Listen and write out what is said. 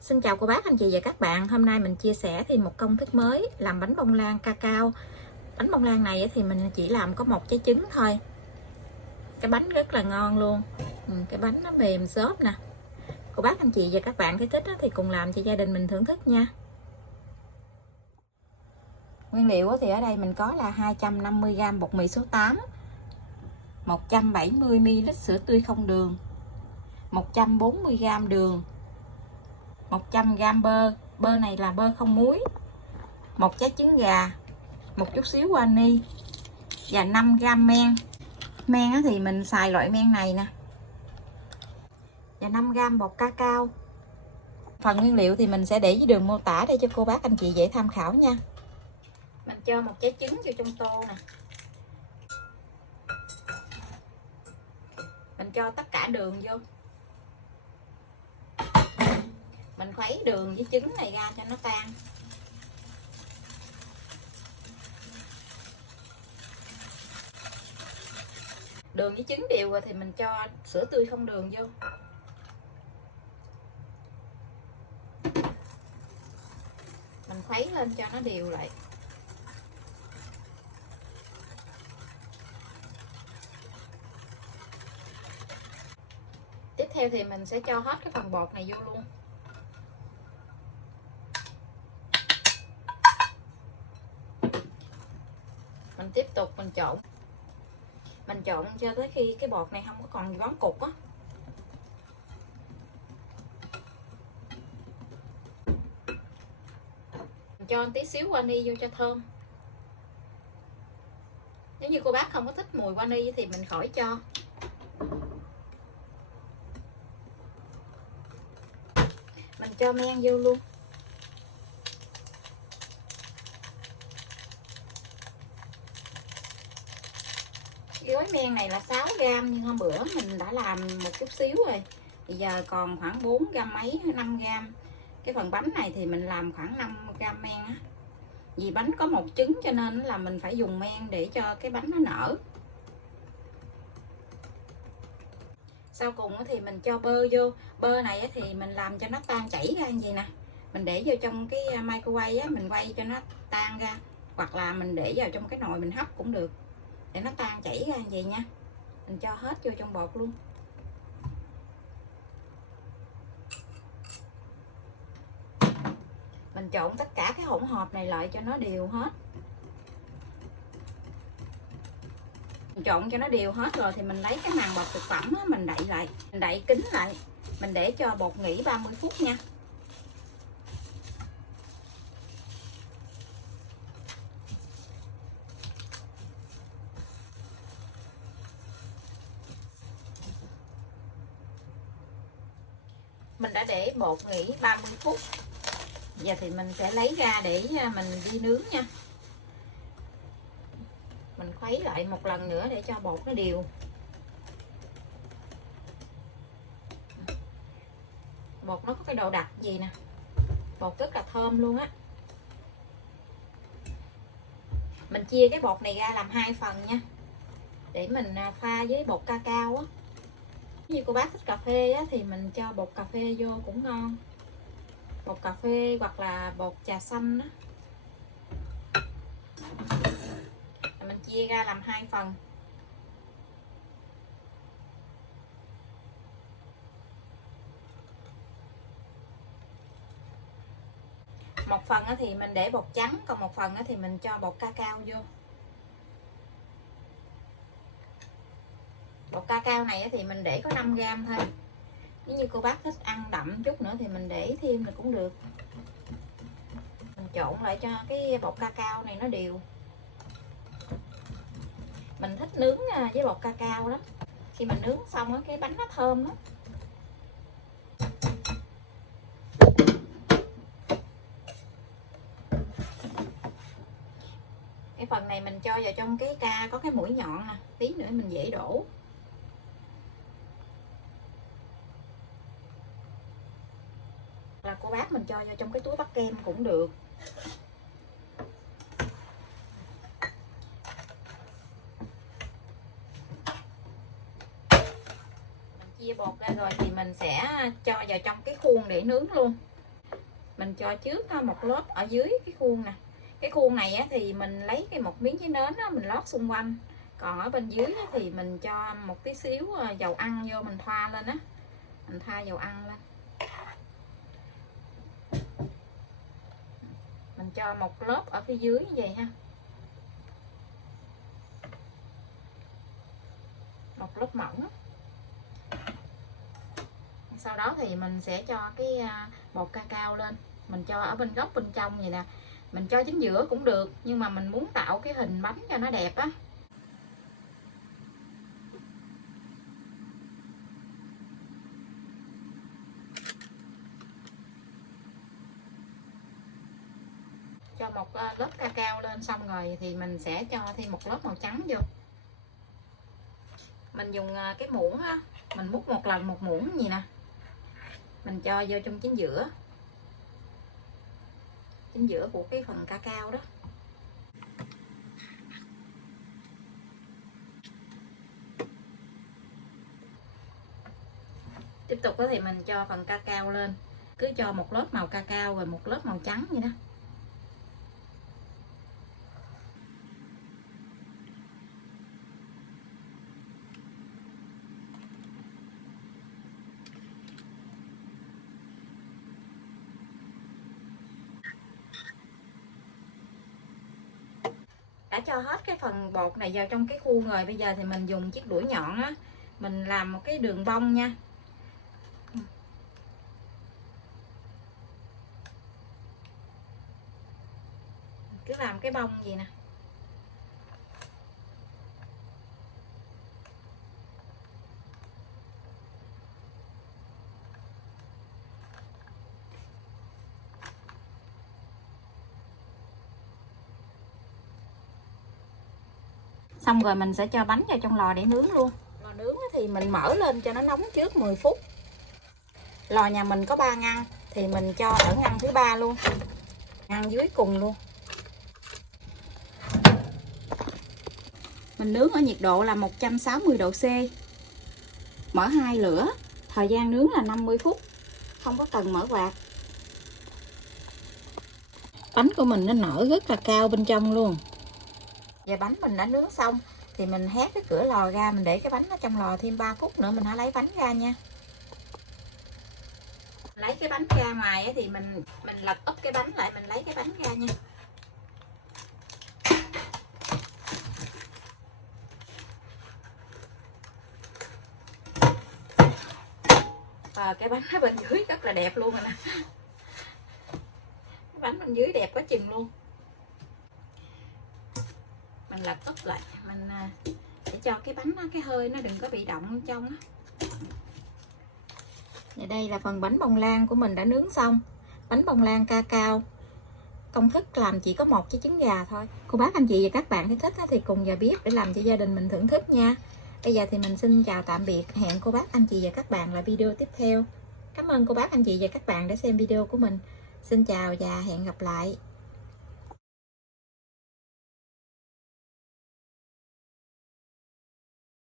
Xin chào cô bác, anh chị và các bạn. Hôm nay mình chia sẻ thêm một công thức mới làm bánh bông lan cacao. Bánh bông lan này thì mình chỉ làm có một trái trứng thôi. Cái bánh rất là ngon luôn. Cái bánh nó mềm xốp nè. Cô bác, anh chị và các bạn thấy thích thì cùng làm cho gia đình mình thưởng thức nha. Nguyên liệu thì ở đây mình có là 250g bột mì số 8, 170ml sữa tươi không đường, 140g đường, 100g bơ. Bơ này là bơ không muối, một trái trứng gà, một chút xíu vani và 5g men. Men thì mình xài loại men này nè, và 5g bột cacao. Phần nguyên liệu thì mình sẽ để dưới đường mô tả để cho cô bác anh chị dễ tham khảo nha. Mình cho một trái trứng vô trong tô nè, mình cho tất cả đường vô, mình khuấy đường với trứng này ra cho nó tan. Đường với trứng đều rồi thì mình cho sữa tươi không đường vô. Mình khuấy lên cho nó đều lại. Tiếp theo thì mình sẽ cho hết cái phần bột này vô luôn. Mình tiếp tục mình trộn. Mình trộn cho tới khi cái bột này không có còn vón cục á. Mình cho một tí xíu vani vô cho thơm. Nếu như cô bác không có thích mùi vani thì mình khỏi cho. Mình cho men vô luôn. Cái gói men này là 6g, nhưng hôm bữa mình đã làm một chút xíu rồi. Bây giờ còn khoảng 4g mấy, 5g. Cái phần bánh này thì mình làm khoảng 5g men á. Vì bánh có một trứng cho nên là mình phải dùng men để cho cái bánh nó nở. Sau cùng thì mình cho bơ vô. Bơ này thì mình làm cho nó tan chảy ra như vậy nè. Mình để vô trong cái microwave á, mình quay cho nó tan ra. Hoặc là mình để vào trong cái nồi mình hấp cũng được, để nó tan chảy ra như vậy nha. Mình cho hết vô trong bột luôn. Mình trộn tất cả cái hỗn hợp này lại cho nó đều hết. Mình trộn cho nó đều hết rồi thì mình lấy cái màng bọc thực phẩm á, mình đậy lại, mình đậy kín lại, mình để cho bột nghỉ 30 phút nha. Mình đã để bột nghỉ 30 phút. Giờ thì mình sẽ lấy ra để mình đi nướng nha. Mình khuấy lại một lần nữa để cho bột nó đều. Bột nó có cái độ đặc gì nè, bột rất là thơm luôn á. Mình chia cái bột này ra làm 2 phần nha, để mình pha với bột cacao á. Như cô bác thích cà phê á, thì mình cho bột cà phê vô cũng ngon. Bột cà phê hoặc là bột trà xanh á. Mình chia ra làm 2 phần. Một phần thì mình để bột trắng, còn một phần thì mình cho bột cacao vô. Bột cacao này thì mình để có 5g thôi. Nếu như cô bác thích ăn đậm chút nữa thì mình để thêm là cũng được. Mình trộn lại cho cái bột cacao này nó đều. Mình thích nướng với bột cacao lắm. Khi mình nướng xong cái bánh nó thơm lắm. Cái phần này mình cho vào trong cái ca có cái mũi nhọn nè, tí nữa mình dễ đổ. Là cô bác mình cho vào trong cái túi bắt kem cũng được. Mình chia bột ra rồi thì mình sẽ cho vào trong cái khuôn để nướng luôn. mình cho trước một lớp ở dưới cái khuôn nè. Cái khuôn này thì mình lấy một miếng giấy nến mình lót xung quanh, còn ở bên dưới thì mình cho một tí xíu dầu ăn vô, mình thoa lên á, mình thoa dầu ăn lên. Mình cho một lớp ở phía dưới như vậy ha, một lớp mỏng. Sau đó thì mình sẽ cho cái bột cacao lên, mình cho ở bên góc bên trong vậy nè, mình cho chính giữa cũng được, nhưng mà mình muốn tạo cái hình bánh cho nó đẹp á. Cho một lớp cacao lên xong rồi thì mình sẽ cho thêm một lớp màu trắng vô. Mình dùng cái muỗng á, mình múc một lần một muỗng gì nè, mình cho vô trong chính giữa của cái phần cacao đó. Tiếp tục thì mình cho phần cacao lên, cứ cho một lớp màu cacao rồi một lớp màu trắng vậy đó. Đã cho hết cái phần bột này vào trong cái khuôn rồi, bây giờ thì mình dùng chiếc đũa nhọn á, mình làm một cái đường bông nha. Cứ làm cái bông gì nè. Xong rồi mình sẽ cho bánh vào trong lò để nướng luôn. Lò nướng thì mình mở lên cho nó nóng trước 10 phút. Lò nhà mình có 3 ngăn thì mình cho ở ngăn thứ 3 luôn, ngăn dưới cùng luôn. Mình nướng ở nhiệt độ là 160 độ C. Mở 2 lửa, thời gian nướng là 50 phút, không có cần mở quạt. Bánh của mình nó nở rất là cao bên trong luôn. Và bánh mình đã nướng xong thì mình hét cái cửa lò ra, mình để cái bánh ở trong lò thêm 3 phút nữa mình hãy lấy bánh ra nha. Lấy cái bánh ra ngoài thì mình lật úp cái bánh lại, mình lấy cái bánh ra nha. Và cái bánh ở bên dưới rất là đẹp luôn rồi nè. Cái bánh bên dưới đẹp quá chừng luôn. Mình lật úp lại, mình để cho cái bánh cái hơi nó đừng có bị động trong á. Và đây là phần bánh bông lan của mình đã nướng xong. Bánh bông lan cacao. Công thức làm chỉ có 1 trái trứng gà thôi. Cô bác anh chị và các bạn thích thì cùng vào bếp để làm cho gia đình mình thưởng thức nha. Bây giờ thì mình xin chào tạm biệt. Hẹn cô bác anh chị và các bạn là video tiếp theo. Cảm ơn cô bác anh chị và các bạn đã xem video của mình. Xin chào và hẹn gặp lại.